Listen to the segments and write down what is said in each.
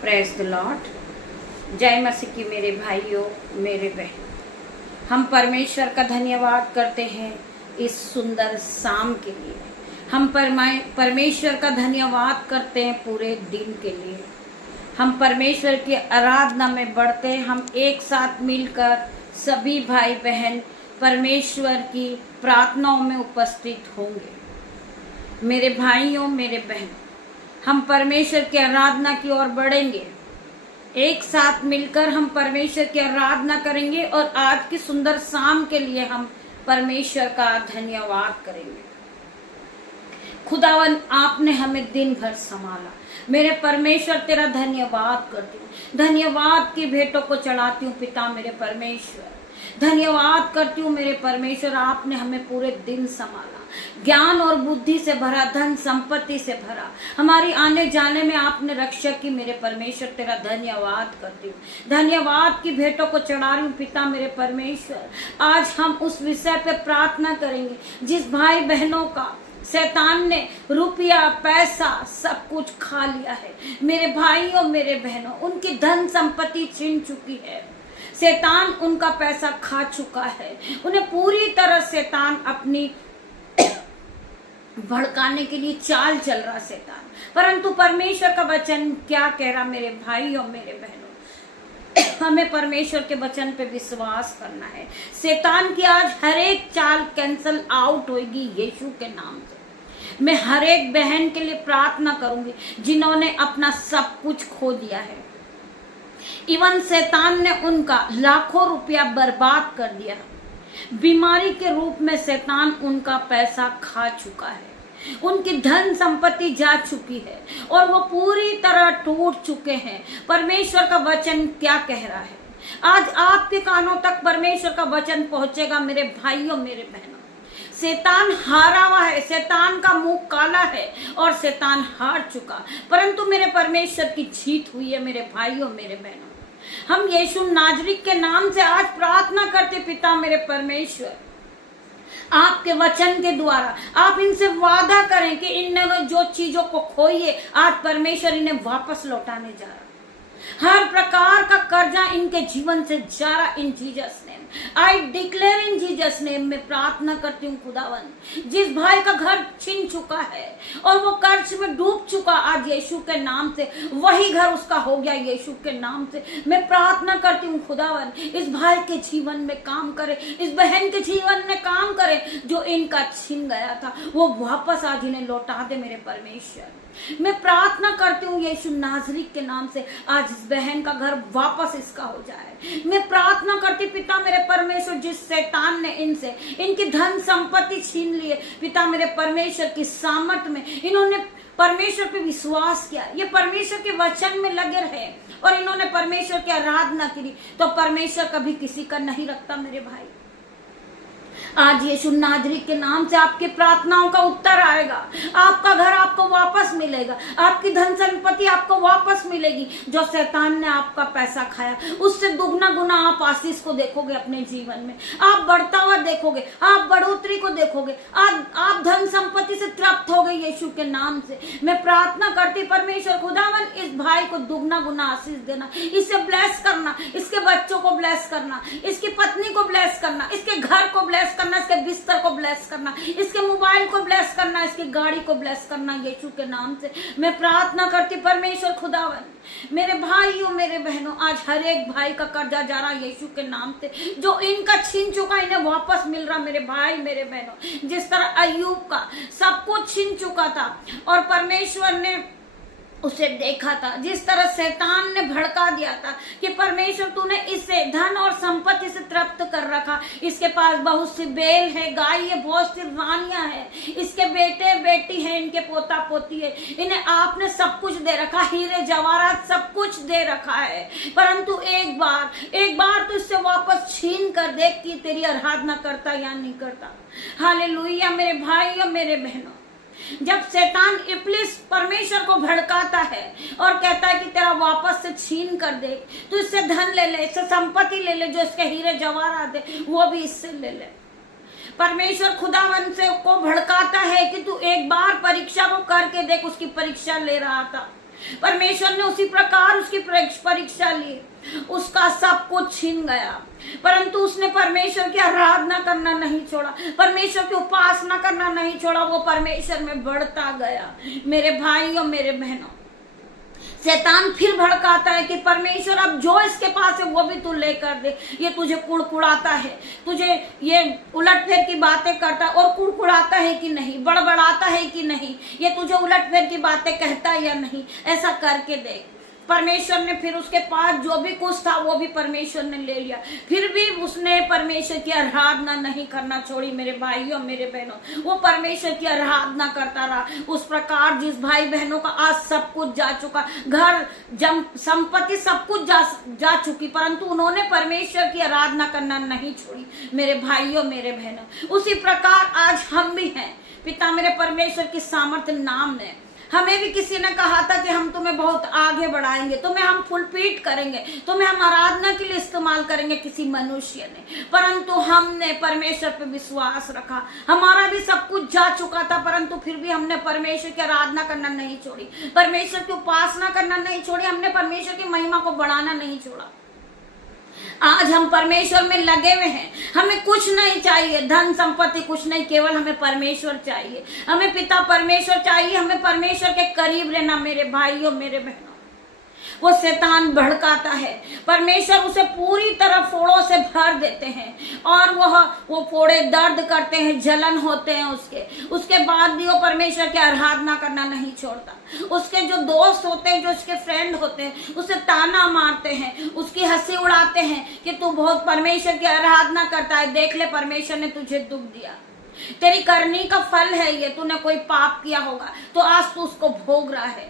Praise the Lord. जय मसीह की मेरे भाइयों, मेरे बहन, हम परमेश्वर का धन्यवाद करते हैं इस सुंदर शाम के लिए। हम परमेश्वर का धन्यवाद करते हैं पूरे दिन के लिए। हम परमेश्वर की आराधना में बढ़ते हैं। हम एक साथ मिलकर सभी भाई बहन परमेश्वर की प्रार्थनाओं में उपस्थित होंगे। मेरे भाइयों, मेरे बहन, हम परमेश्वर की आराधना की ओर बढ़ेंगे। एक साथ मिलकर हम परमेश्वर की आराधना करेंगे और आज की सुंदर शाम के लिए हम परमेश्वर का धन्यवाद करेंगे। खुदावन, आपने हमें दिन भर संभाला। मेरे परमेश्वर, तेरा धन्यवाद करती हूँ। धन्यवाद की भेंटों को चढ़ाती हूँ पिता मेरे परमेश्वर। धन्यवाद करती हूँ मेरे परमेश्वर, आपने हमें पूरे दिन संभाला, ज्ञान और बुद्धि से भरा, धन संपत्ति से भरा, हमारी आने जाने में आपने रक्षा की। मेरे परमेश्वर, तेरा धन्यवाद करती हूँ। धन्यवाद की भेंटों को चढ़ा रही हूँ पिता मेरे परमेश्वर। आज हम उस विषय पे प्रार्थना करेंगे जिस भाई बहनों का शैतान ने रुपया पैसा सब कुछ खा लिया है। मेरे भाइयों, मेरे बहनों, उनकी धन संपत्ति छीन चुकी है। शैतान उनका पैसा खा चुका है। उन्हें पूरी तरह शैतान अपनी भड़काने के लिए चाल चल रहा शैतान। परंतु परमेश्वर का वचन क्या कह रहा? मेरे भाइयों, मेरे बहनों, हमें परमेश्वर के वचन पे विश्वास करना है। शैतान की आज हर एक चाल कैंसल आउट होगी यीशु के नाम से। मैं हर एक बहन के लिए प्रार्थना करूंगी जिन्होंने अपना सब कुछ खो दिया है। इवन शैतान ने उनका लाखों रुपया बर्बाद कर दिया। बीमारी के रूप में शैतान उनका पैसा खा चुका है। उनकी धन संपत्ति जा चुकी है और वो पूरी तरह टूट चुके हैं। परमेश्वर का वचन क्या कह रहा है? आज आपके कानों तक परमेश्वर का वचन पहुंचेगा मेरे भाइयों, मेरे बहनों। शैतान हारा हुआ है, शैतान का मुंह काला है और शैतान हार चुका, परंतु मेरे परमेश्वर की जीत हुई है। मेरे भाइयों, मेरे बहनों, हम यीशु नाजरी के नाम से आज प्रार्थना करते पिता मेरे परमेश्वर। आपके वचन के द्वारा आप इनसे वादा करें कि इन्होंने जो चीजों को खोई है आज परमेश्वर इन्हें वापस लौटाने जा रहा। हर प्रकार का कर्जा इनके जीवन से जा रहा। इन Jesus name I declare, in Jesus name में प्रार्थना करती हूँ खुदावन, जिस भाई का घर छिन चुका है और वो कर्ज में डूब चुका, आज यीशु के नाम से वही घर उसका हो गया। यीशु के नाम से मैं प्रार्थना करती हूँ खुदावन, इस भाई के जीवन में काम करे, इस बहन के जीवन में काम करे। जो इनका छिन गया था वो वापस आज इन्हें लौटा दे मेरे परमेश्वर। मैं प्रार्थना करती हूँ यीशु नाजरी के नाम से, आज इस बहन का घर वापस इसका हो जाए। मैं प्रार्थना करती पिता मेरे परमेश्वर, जिस शैतान ने इनसे इनकी धन संपत्ति छीन ली है पिता मेरे परमेश्वर की सामर्थ में इन्होंने परमेश्वर पे विश्वास किया, ये परमेश्वर के वचन में लगे रहे और इन्होंने परमेश्वर की आराधना की, तो परमेश्वर कभी किसी का नहीं रखता। मेरे भाई, आज यीशु नाजरी के नाम से आपकी प्रार्थनाओं का उत्तर आएगा। आपका घर आपको वापस मिलेगा, आपकी धन संपत्ति आपको वापस मिलेगी। जो शैतान ने आपका पैसा खाया उससे दुगना गुना आप आशीष को देखोगे अपने जीवन में। आप बढ़ता हुआ देखोगे, आप बढ़ोतरी को देखोगे, आप धन संपत्ति से तृप्त हो गए यीशु के नाम से। मैं प्रार्थना करती परमेश्वर खुदावन, इस भाई को दुगना गुना आशीष देना, इसे ब्लेस करना, इसके बच्चों को ब्लेस करना, इसकी पत्नी को ब्लेस करना, इसके घर को ब्लेस करना, इसके बिस्तर को ब्लेस करना, इसके मोबाइल को ब्लेस करना, इसकी गाड़ी को ब्लेस करना यीशु के नाम से। मैं प्रार्थना करती परमेश्वर खुदावन, मेरे भाइयों, मेरे बहनों, आज हर एक भाई का कर्जा जा रहा यीशु के नाम से। जो इनका छीन चुका इन्हें वापस मिल रहा। मेरे भाई, मेरे बहनों, जिस तरह अय्यूब का सब कुछ छीन चुका था और परमेश्वर ने उसे देखा था, जिस तरह शैतान ने भड़का दिया था कि परमेश्वर तूने इसे धन और संपत्ति से तृप्त कर रखा, इसके पास बहुत सी बैल है, गाय है, बहुत सी रानियां हैं, इसके बेटे बेटी हैं, इनके पोता पोती है, इन्हें आपने सब कुछ दे रखा, हीरे जवाहरात सब कुछ दे रखा है, परंतु एक बार तो इससे वापस छीन कर देख कि तेरी आराधना करता या नहीं करता। हालेलुया। मेरे भाइयों, मेरे बहनों, जब शैतान इब्लिस परमेश्वर को भड़काता है और कहता है कि तेरा वापस से छीन कर दे, तो इससे धन ले ले, इससे संपत्ति ले ले, जो इसके हीरे जवाहरात है वो भी इससे ले ले। परमेश्वर खुदावन से को भड़काता है कि तू एक बार परीक्षा को करके देख। उसकी परीक्षा ले रहा था परमेश्वर ने उसी प्रकार उसकी परीक्षा ली, उसका सब कुछ छीन गया, परंतु उसने परमेश्वर की आराधना करना नहीं छोड़ा, परमेश्वर की उपासना करना नहीं छोड़ा, वो परमेश्वर में बढ़ता गया। मेरे भाइयों मेरे बहनों, शैतान फिर भड़काता है कि परमेश्वर अब जो इसके पास है वो भी तू लेकर दे। ये तुझे कुड़कुड़ाता है, तुझे ये उलटफेर की बातें करता है, और कुड़कुड़ाता है कि नहीं, बड़बड़ाता है कि नहीं, ये तुझे उलटफेर की बातें कहता है या नहीं, ऐसा करके देख। परमेश्वर ने फिर उसके पास जो भी कुछ था वो भी परमेश्वर ने ले लिया, फिर भी उसने परमेश्वर की आराधना नहीं करना छोड़ी। मेरे भाइयों मेरे बहनों, वो परमेश्वर की आराधना करता रहा। उस प्रकार जिस भाई बहनों का आज सब कुछ जा चुका, घर संपत्ति सब कुछ जा चुकी, परंतु उन्होंने परमेश्वर की आराधना करना नहीं छोड़ी। मेरे भाइयों मेरे बहनों, उसी प्रकार आज हम भी हैं पिता मेरे परमेश्वर की सामर्थ्य नाम में। हमें भी किसी ने कहा था कि हम तुम्हें बहुत आगे बढ़ाएंगे, तुम्हें हम फुलफीट करेंगे, तुम्हें हम आराधना के लिए इस्तेमाल करेंगे, किसी मनुष्य ने, परंतु हमने परमेश्वर पे विश्वास रखा। हमारा भी सब कुछ जा चुका था, परंतु फिर भी हमने परमेश्वर की आराधना करना नहीं छोड़ी, परमेश्वर की उपासना करना नहीं छोड़ी, हमने परमेश्वर की महिमा को बढ़ाना नहीं छोड़ा। आज हम परमेश्वर में लगे हुए हैं, हमें कुछ नहीं चाहिए, धन संपत्ति कुछ नहीं, केवल हमें परमेश्वर चाहिए, हमें पिता परमेश्वर चाहिए, हमें परमेश्वर के करीब रहना। मेरे भाइयों मेरे बहनों, वो शैतान भड़काता है, परमेश्वर उसे पूरी तरह फोड़ों से भर देते हैं, और वो फोड़े दर्द करते हैं, जलन होते हैं उसके बाद भी वो परमेश्वर की आराधना करना नहीं छोड़ता। उसके जो दोस्त होते हैं, जो उसके फ्रेंड होते हैं, उसे ताना मारते हैं, उसकी हंसी उड़ाते हैं कि तू बहुत परमेश्वर की आराधना करता है, देख ले परमेश्वर ने तुझे दुख दिया, तेरी करनी का फल है ये, तूने कोई पाप किया होगा तो आज तू उसको भोग रहा है।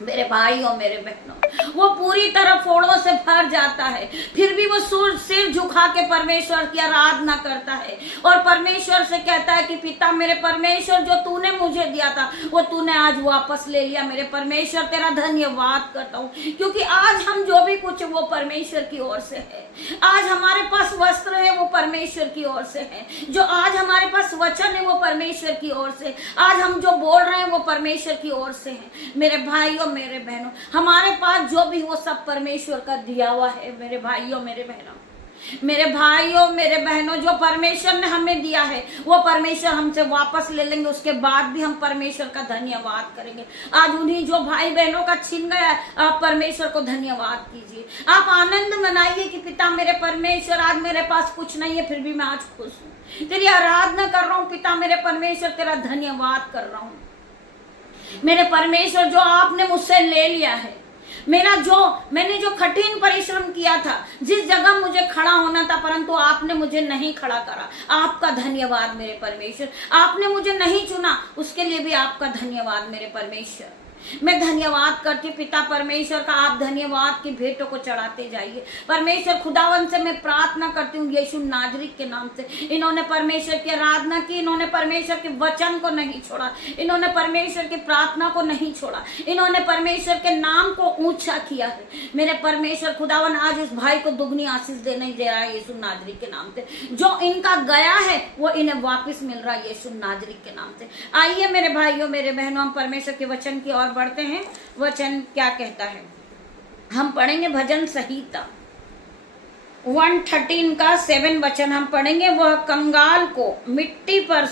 मेरे भाइयों मेरे बहनों, वो पूरी तरह फोड़ों से भर जाता है, फिर भी वो सिर झुका के परमेश्वर की आराधना करता है, और परमेश्वर से कहता है कि पिता मेरे परमेश्वर, जो तूने मुझे दिया था वो तूने आज वापस ले लिया। मेरे परमेश्वर तेरा धन्यवाद करता हूँ, क्योंकि आज हम जो भी कुछ वो परमेश्वर की ओर से है। आज हमारे पास वस्त्र है वो परमेश्वर की ओर से है, जो आज हमारे पास वचन है वो परमेश्वर की ओर से, आज हम जो बोल रहे हैं वो परमेश्वर की ओर से है। मेरे भाइयों मेरे बहनों, हमारे पास जो भी वो सब परमेश्वर का दिया हुआ है। मेरे भाइयों मेरे बहनों, मेरे भाइयों मेरे बहनों, जो परमेश्वर ने हमें दिया है वो परमेश्वर हमसे वापस ले लेंगे, उसके बाद भी हम परमेश्वर का धन्यवाद करेंगे। आज उन्हीं जो भाई बहनों का छीन गया है, आप परमेश्वर को धन्यवाद कीजिए, आप आनंद मनाइए कि पिता मेरे परमेश्वर, आज मेरे पास कुछ नहीं है फिर भी मैं आज खुश हूँ, तेरी आराधना कर रहा हूँ पिता मेरे परमेश्वर, तेरा धन्यवाद कर रहा हूँ। मेरे परमेश्वर, जो आपने मुझसे ले लिया है, मैंने जो कठिन परिश्रम किया था, जिस जगह मुझे खड़ा होना था परंतु आपने मुझे नहीं खड़ा करा, आपका धन्यवाद मेरे परमेश्वर। आपने मुझे नहीं चुना, उसके लिए भी आपका धन्यवाद मेरे परमेश्वर। मैं धन्यवाद करती हूँ पिता परमेश्वर का, आप धन्यवाद की भेंटों को चढ़ाते जाइए। परमेश्वर खुदावन से मैं प्रार्थना करती हूँ यीशु नाजरीत के नाम से, इन्होंने परमेश्वर की आराधना की, इन्होंने परमेश्वर के वचन को नहीं छोड़ा, इन्होंने परमेश्वर की प्रार्थना को नहीं छोड़ा, इन्होंने परमेश्वर के नाम को ऊंचा किया है। मेरे परमेश्वर खुदावन आज इस भाई को दुगनी आशीष देने दे रहा है यीशु नाजरीत के नाम से, जो इनका गया है वो इन्हें वापिस मिल रहा है यीशु नाजरीत के नाम से। आइए मेरे भाइयों मेरे बहनों, हम परमेश्वर के वचन की ओर बढ़ते हैं। वचन क्या कहता है, हम पढ़ेंगे भजन संहिता 113 का 7 वचन हम पढ़ेंगे। वह कंगाल को मिट्टी पर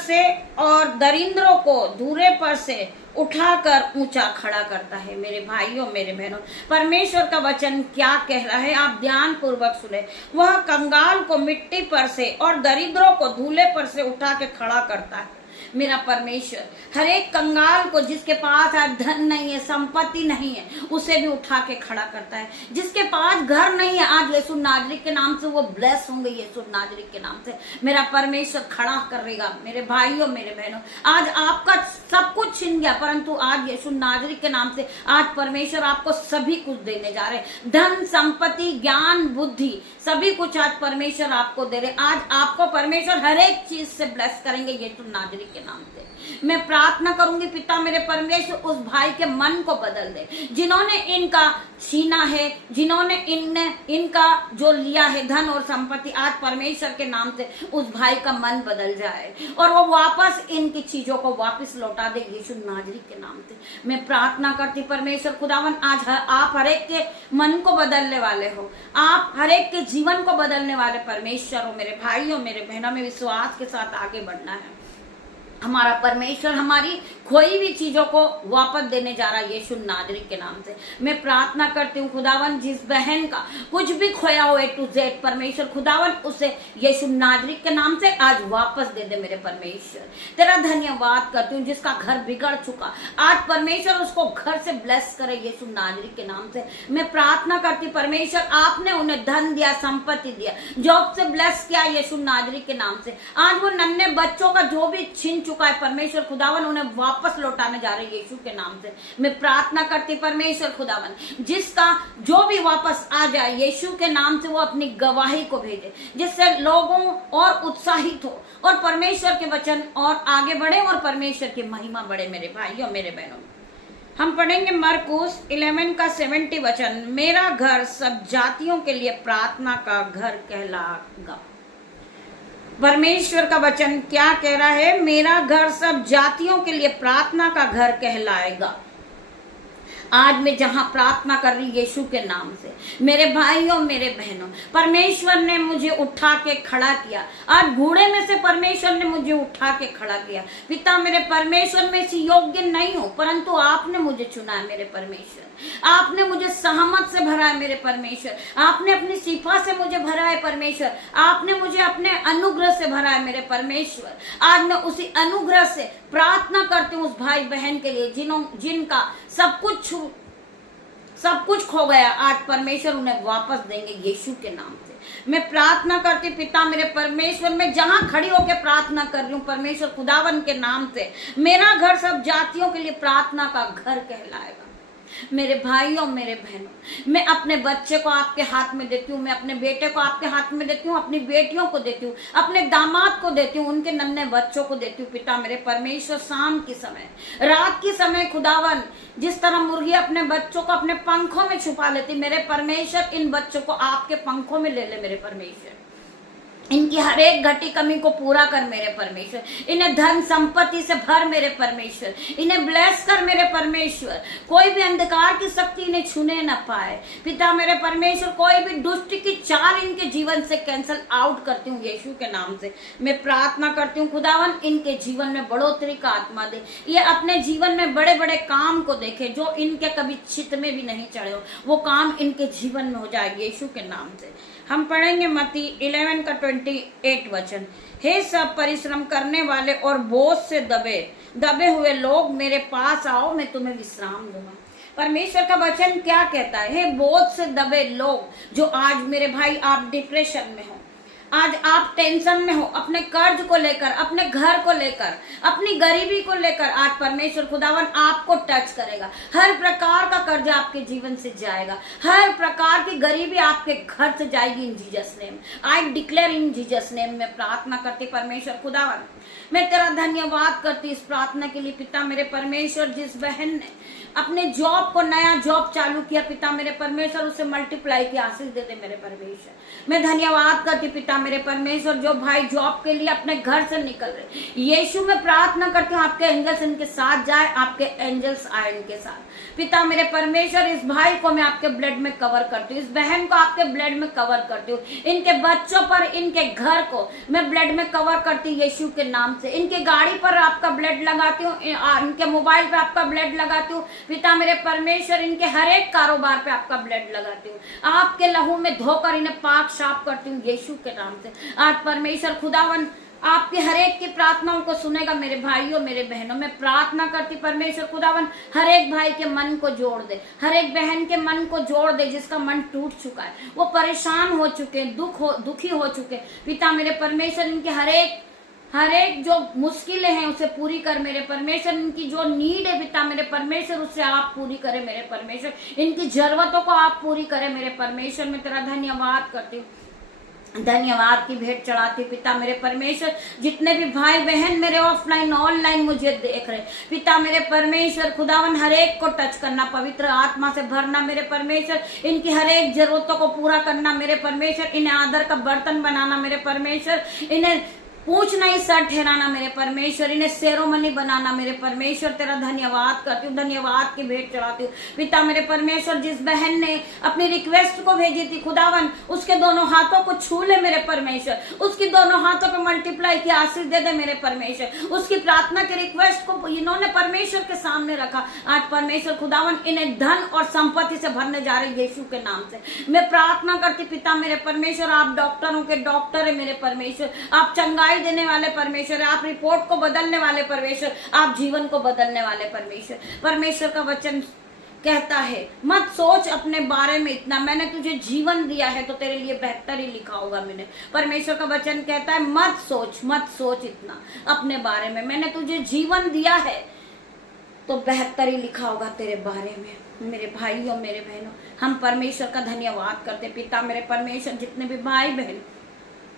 से और दरिद्रों को धूरे पर से उठाकर ऊंचा खड़ा करता है। मेरे भाइयों मेरे बहनों, परमेश्वर का वचन क्या कह रहा है, आप ध्यान पूर्वक सुने। वह कंगाल को मिट्टी पर से और दरिद्रों को धूले पर से उठा के खड़ा करता है। मेरा परमेश्वर हर एक कंगाल को, जिसके पास आज धन नहीं है, संपत्ति नहीं है, उसे भी उठा के खड़ा करता है। जिसके पास घर नहीं है, आज यीशु नाजरीत के नाम से वो ब्लेस होंगे, यीशु नाजरीत के नाम से मेरा परमेश्वर खड़ा करेगा। मेरे भाइयों मेरे बहनों, आज आपका सब कुछ छिन गया, परंतु आज यीशु नाजरीत के नाम से आज परमेश्वर आपको सभी कुछ देने जा रहे हैं। धन संपत्ति ज्ञान बुद्धि सभी कुछ आज परमेश्वर आपको दे रहे। आज आपको परमेश्वर हर एक चीज से ब्लेस करेंगे यीशु नाजरीत के नाम से मैं प्रार्थना करूंगी पिता मेरे परमेश्वर उस भाई के मन को बदल दे, जिन्होंने इनका छीना है, जिन्होंने इनका जो लिया है धन और संपत्ति, आज परमेश्वर के नाम से उस भाई का मन बदल जाए और वो वापस इनकी चीजों को वापस लौटा दे यीशु नाजरी के नाम से मैं प्रार्थना करती। परमेश्वर खुदावन आज आप हरेक के मन को बदलने वाले हो, आप हरेक के जीवन को बदलने वाले परमेश्वर हो। मेरे भाइयों मेरे बहनों में विश्वास के साथ आगे बढ़ना है। हमारा परमेश्वर हमारी खोई भी चीजों को वापस देने जा रहा है यीशु नाजरी के नाम से मैं प्रार्थना करती हूँ। खुदावन जिस बहन का कुछ भी खोया हो A to Z, परमेश्वर खुदावन उसे यीशु नाजरी के नाम से आज वापस दे दे। मेरे परमेश्वर तेरा धन्यवाद करती हूँ। जिसका घर बिगड़ चुका आज परमेश्वर उसको घर से ब्लेस करे यीशु नाजरी के नाम से मैं प्रार्थना करती। परमेश्वर आपने उन्हें धन दिया, संपत्ति दिया, जॉब से ब्लेस किया यीशु नाजरी के नाम से। आज वो नन्हे बच्चों का जो भी छीन चुका है परमेश्वर खुदावन उन्हें वापस लौटाने जा रहे यीशु के नाम से मैं प्रार्थना करती। परमेश्वर खुदावन जिसका जो भी वापस आ जाए यीशु के नाम से वो अपनी गवाही को भेजे, जिससे लोगों और उत्साहित हो और परमेश्वर के वचन और आगे बढ़े और परमेश्वर की महिमा बढ़े। मेरे भाइयों मेरे बहनों हम पढ़ेंगे मरकुस 11 का 70 वचन, मेरा घर सब जातियों के लिए प्रार्थना का घर कहलाएगा। परमेश्वर का वचन क्या कह रहा है? मेरा घर सब जातियों के लिए प्रार्थना का घर कहलाएगा। आज मैं जहां प्रार्थना कर रही यीशु के नाम से मेरे भाइयों मेरे बहनों परमेश्वर ने मुझे उठा के खड़ा किया। आज घोड़े में से परमेश्वर ने मुझे उठा के खड़ा किया। पिता मेरे परमेश्वर में इसी योग्य नहीं हूं, परंतु आपने मुझे चुना है। मेरे परमेश्वर आपने मुझे सहमत से भरा है। मेरे परमेश्वर आपने अपनी सिफा से मुझे भरा है। परमेश्वर आपने मुझे अपने अनुग्रह से भरा है। मेरे परमेश्वर आज मैं उसी अनुग्रह से प्रार्थना करती हूँ उस भाई बहन के लिए जिनका सब कुछ खो गया। आज परमेश्वर उन्हें वापस देंगे यीशु के नाम से मैं प्रार्थना करती। पिता मेरे परमेश्वर मैं जहां खड़ी होकर प्रार्थना कर रही हूँ परमेश्वर खुदावन के नाम से मेरा घर सब जातियों के लिए प्रार्थना का घर कहलाएगा। मेरे भाइयों मेरे बहनों मैं अपने बच्चे को आपके हाथ में देती हूँ, मैं अपने बेटे को आपके हाथ में देती हूँ, अपनी बेटियों को देती हूँ, अपने दामाद को देती हूँ, उनके नन्हे बच्चों को देती हूँ। पिता मेरे परमेश्वर शाम के समय रात के समय खुदावन जिस तरह मुर्गी अपने बच्चों को अपने पंखों में छुपा लेती, मेरे परमेश्वर इन बच्चों को आपके पंखों में ले ले। मेरे परमेश्वर इनकी हर एक घटी कमी को पूरा कर मेरे परमेश्वर, इन्हें धन संपत्ति से भर मेरे परमेश्वर, इन्हें ब्लेस कर मेरे परमेश्वर। कोई भी अंधकार की शक्ति इन्हें छूने न पाए। पिता मेरे परमेश्वर कोई भी दुष्ट की चाल इनके जीवन से कैंसल आउट करती हूँ यीशु के नाम से मैं प्रार्थना करती हूँ। खुदावन इनके जीवन में बढ़ोतरी का आत्मा दे, ये अपने जीवन में बड़े बड़े काम को देखे जो इनके कभी चित्त में भी नहीं चढ़े हो, वो काम इनके जीवन में हो जाए यीशु के नाम से। हम पढ़ेंगे मत्ती 11 का 28 वचन, हे सब परिश्रम करने वाले और बोझ से दबे हुए लोग मेरे पास आओ, मैं तुम्हें विश्राम दूंगा। परमेश्वर का वचन क्या कहता है? हे बोझ से दबे लोग जो आज मेरे भाई आप डिप्रेशन में हो, आज आप टेंशन में हो, अपने कर्ज को लेकर, अपने घर को लेकर, अपनी गरीबी को लेकर, आज परमेश्वर खुदावन आपको टच करेगा। हर प्रकार का कर्ज आपके जीवन से जाएगा, हर प्रकार की गरीबी आपके घर से जाएगी इन Jesus name. I declare in Jesus name. मैं प्रार्थना करती परमेश्वर खुदावन मैं तेरा धन्यवाद करती इस प्रार्थना के लिए। पिता मेरे परमेश्वर जिस बहन ने अपने जॉब को नया जॉब चालू किया पिता मेरे परमेश्वर उसे मल्टीप्लाई की आशीष दे दे। मेरे परमेश्वर मैं धन्यवाद करती पिता मेरे परमेश्वर जो भाई जॉब के लिए अपने घर से निकल रहे यीशु में प्रार्थना करती हूँ आपके एंजल्स इनके साथ जाए, आपके एंजल्स आए इनके साथ। पिता मेरे परमेश्वर इस भाई को मैं आपके ब्लड में कवर करती हूँ, इस बहन को आपके ब्लड में कवर करती हूँ, इनके बच्चों पर इनके घर को मैं ब्लड में कवर करती हूँ यीशु के नाम से। इनके गाड़ी पर आपका ब्लड लगाती हूँ, इनके मोबाइल पे आपका ब्लड लगाती हूँ पिता मेरे परमेश्वर। इनके हर एक कारोबार पे आपका ब्लड लगाती हूँ, आपके लहू में धोकर इन्हें पाक साफ करती हूँ यीशु के नाम से। आज परमेश्वर खुदावन आपके हर एक की प्रार्थनाओं को सुनेगा। मेरे भाइयों मेरे बहनों में प्रार्थना करती परमेश्वर खुदावन हर एक भाई के मन को जोड़ दे, हर एक बहन के मन को जोड़ दे जिसका मन टूट चुका है, वो परेशान हो चुके, दुखी हो चुके। पिता मेरे परमेश्वर इनके हर एक जो मुश्किलें हैं उसे पूरी कर मेरे परमेश्वर। इनकी जो नीड है पिता मेरे परमेश्वर उससे आप पूरी करें मेरे परमेश्वर। इनकी जरूरतों को आप पूरी करें मेरे परमेश्वर। मैं तेरा धन्यवाद करती हूँ धन्यवाद की भेंट चढ़ाती पिता मेरे परमेश्वर। जितने भी भाई बहन मेरे ऑफलाइन ऑनलाइन मुझे देख रहे पिता मेरे परमेश्वर खुदावन, हर एक को टच करना, पवित्र आत्मा से भरना मेरे परमेश्वर, इनकी हर एक जरूरतों को पूरा करना मेरे परमेश्वर, इन्हें आदर का बर्तन बनाना मेरे परमेश्वर, इन्हें पूछ नहीं सर ठहराना मेरे परमेश्वर, इन्हें सेरोमनी बनाना मेरे परमेश्वर। तेरा धन्यवाद करती हूँ, धन्यवाद की भेंट चढ़ाती हूँ पिता मेरे परमेश्वर। जिस बहन ने अपनी रिक्वेस्ट को भेजी थी खुदावन, उसके दोनों हाथों को छू ले मेरे परमेश्वर, उसकी दोनों हाथों पे मल्टीप्लाई की आशीष दे दे मेरे परमेश्वर। उसकी प्रार्थना के रिक्वेस्ट को इन्होंने परमेश्वर के सामने रखा। आज परमेश्वर खुदावन इन्हें धन और संपत्ति से भरने जा रहे यीशु के नाम से। मैं प्रार्थना करती पिता मेरे परमेश्वर, आप डॉक्टरों के डॉक्टर है मेरे परमेश्वर, आप चंगाई देने वाले परमेश्वर, आप रिपोर्ट को बदलने वाले परमेश्वर, आप जीवन को बदलने वाले परमेश्वर। परमेश्वर का वचन कहता है मत सोच अपने बारे में इतना, मैंने तुझे जीवन दिया है तो तेरे लिए बेहतर ही लिखा होगा। मैंने परमेश्वर का वचन कहता है मत सोच इतना अपने बारे में, मैंने तुझे जीवन दिया है तो बेहतर ही लिखा होगा तेरे बारे में। मेरे भाइयों मेरे बहनों, हम परमेश्वर का धन्यवाद करते पिता मेरे परमेश्वर। जितने भी भाई बहन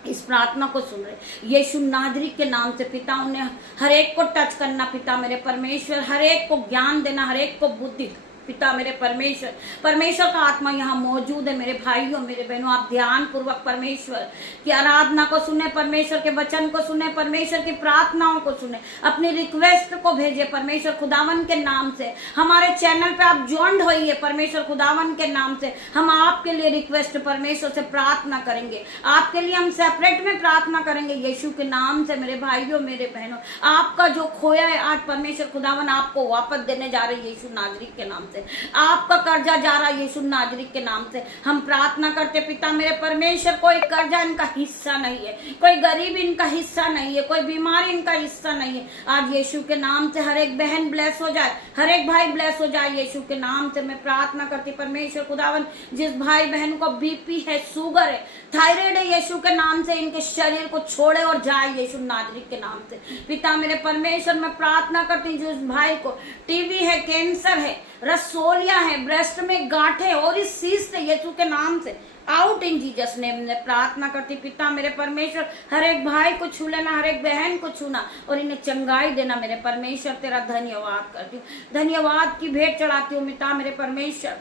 इस प्रार्थना को सुन रहे यीशु नाजरी के नाम से पिता, उन्हें हर एक को टच करना पिता मेरे परमेश्वर, हर एक को ज्ञान देना, हर एक को बुद्धि पिता मेरे परमेश्वर। परमेश्वर का आत्मा यहाँ मौजूद है मेरे भाइयों मेरे बहनों, आप ध्यान पूर्वक परमेश्वर की आराधना को सुने, परमेश्वर के वचन को सुने, परमेश्वर की प्रार्थनाओं को सुने, अपनी रिक्वेस्ट को भेजे परमेश्वर खुदावन के नाम से। हमारे चैनल पे आप ज्वाइन होइए परमेश्वर खुदावन के नाम से। हम आपके लिए रिक्वेस्ट परमेश्वर से प्रार्थना करेंगे, आपके लिए हम सेपरेट में प्रार्थना करेंगे यीशु के नाम से। मेरे भाइयों मेरे बहनों, आपका जो खोया है आज परमेश्वर खुदावन आपको वापस देने जा रहे यीशु नाजरी के नाम से। आपका कर्जा जा रहा है यीशु नाजरी के नाम से। हम प्रार्थना करते पिता मेरे परमेश्वर, कोई कर्जा इनका हिस्सा नहीं है, कोई गरीब इनका हिस्सा नहीं है, कोई बीमारी इनका हिस्सा नहीं है। आज यीशु के नाम से हर एक बहन ब्लेस हो जाए, हर एक भाई ब्लेस हो जाए यीशु के नाम से। मैं प्रार्थना करती परमेश्वर खुदावन, जिस भाई बहन को बीपी है, शुगर है, थायराइड है, यीशु के नाम से इनके शरीर को छोड़े और जाए यीशु नाजरी के नाम से। पिता मेरे परमेश्वर, मैं प्रार्थना करती हूँ जिस भाई को टीबी है, कैंसर है, रसोलिया है, ब्रेस्ट में गांठे और इस सीस्ट है यीशु के नाम से आउट इन जीसस नेम में प्रार्थना करती पिता मेरे परमेश्वर। हर एक भाई को छू लेना, हर एक बहन को छूना और इन्हें चंगाई देना मेरे परमेश्वर। तेरा धन्यवाद करती हूँ, धन्यवाद की भेंट चढ़ाती हूँ पिता मेरे परमेश्वर।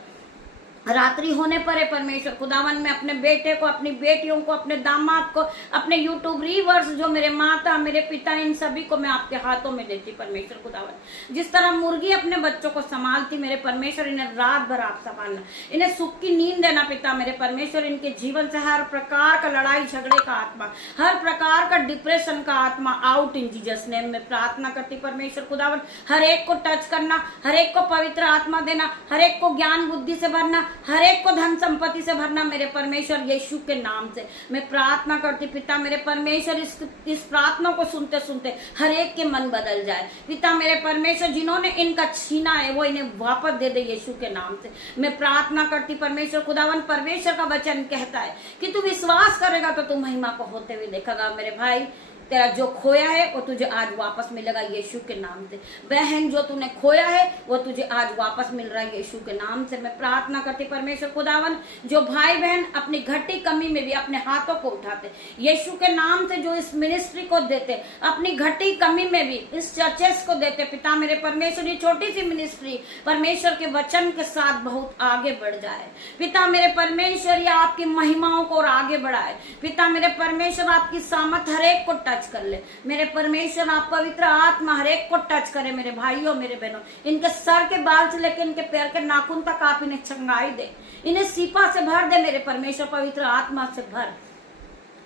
रात्रि होने पर है परमेश्वर खुदावन, मैं अपने बेटे को, अपनी बेटियों को, अपने दामाद को, अपने यूट्यूब रीवर्स जो मेरे माता मेरे पिता, इन सभी को मैं आपके हाथों में देती परमेश्वर खुदावन। जिस तरह मुर्गी अपने बच्चों को संभालती मेरे परमेश्वर, इन्हें रात भर आप संभालना, इन्हें सुख की नींद देना पिता मेरे परमेश्वर। इनके जीवन से हर प्रकार का लड़ाई झगड़े का आत्मा, हर प्रकार का डिप्रेशन का आत्मा आउट इन जीसस नेम में प्रार्थना करती परमेश्वर खुदावन। हर एक को टच करना, हर एक को पवित्र आत्मा देना, हर एक को ज्ञान बुद्धि से भरना, हर एक को धन संपत्ति से भरना मेरे परमेश्वर यीशु के नाम से। मैं प्रार्थना करती पिता मेरे परमेश्वर, इस प्रार्थना को सुनते सुनते हर एक के मन बदल जाए पिता मेरे परमेश्वर। जिन्होंने इनका छीना है वो इन्हें वापस दे दे यीशु के नाम से। मैं प्रार्थना करती परमेश्वर खुदावन, परमेश्वर का वचन कहता है कि तू विश्वास करेगा तो तू महिमा को होते हुए देखेगा। मेरे भाई, तेरा जो खोया है वो तुझे आज वापस मिलेगा यीशु के नाम से। बहन, जो तूने खोया है वो तुझे आज वापस मिल रहा है यीशु के नाम से। मैं प्रार्थना करती परमेश्वर खुदावन, जो भाई बहन अपनी घटी कमी में भी अपने हाथों को उठाते यीशु के नाम से, जो इस मिनिस्ट्री को देते, अपनी घटी कमी में भी इस चर्चेस को देते पिता मेरे परमेश्वर, ये छोटी सी मिनिस्ट्री परमेश्वर के वचन के साथ बहुत आगे बढ़ जाए पिता मेरे परमेश्वर। या आपकी महिमाओं को और आगे बढ़ाए पिता मेरे परमेश्वर। आपकी सामर्थ हर एक को टच कर ले मेरे परमेश्वर। आप पवित्र आत्मा हर एक को टच करे मेरे भाइयों मेरे बहनों। इनके सर के बाल से लेकर इनके पैर के नाखून तक आप इन्हें चंगाई दे, इन्हें सीपा से भर दे मेरे परमेश्वर, पवित्र आत्मा से भर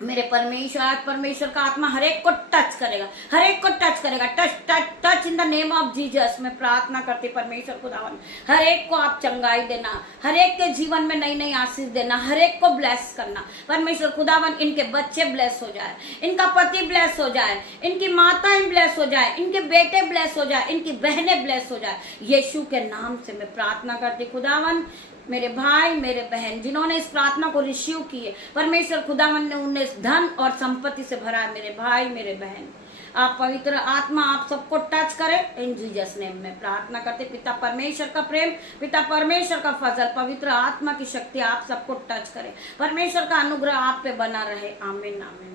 मेरे परमेश्वर। आज परमेश्वर का आत्मा हर एक को टच करेगा, हर एक को टच करेगा। Touch touch touch in the name of Jesus. मैं प्रार्थना करती परमेश्वर खुदावन, हर एक को आप चंगाई देना, हर एक के जीवन में नई नई आशीष देना, हर एक को ब्लेस करना परमेश्वर खुदावन। इनके बच्चे ब्लेस हो जाए, इनका पति ब्लेस हो जाए, इनकी माताएं ब्लेस हो जाए, इनके बेटे ब्लेस हो जाए, इनकी बहनें ब्लेस हो जाए यीशु के नाम से। मैं प्रार्थना करती खुदावन, मेरे भाई मेरे बहन जिन्होंने इस प्रार्थना को रिसीव की है परमेश्वर खुदावन ने उन्हें धन और संपत्ति से भरा है मेरे भाई मेरे बहन। आप पवित्र आत्मा आप सबको टच करे इन जीसस नेम में प्रार्थना करते। पिता परमेश्वर का प्रेम, पिता परमेश्वर का फजल, पवित्र आत्मा की शक्ति आप सबको टच करे। परमेश्वर का अनुग्रह आप पे बना रहे। आमीन आमीन।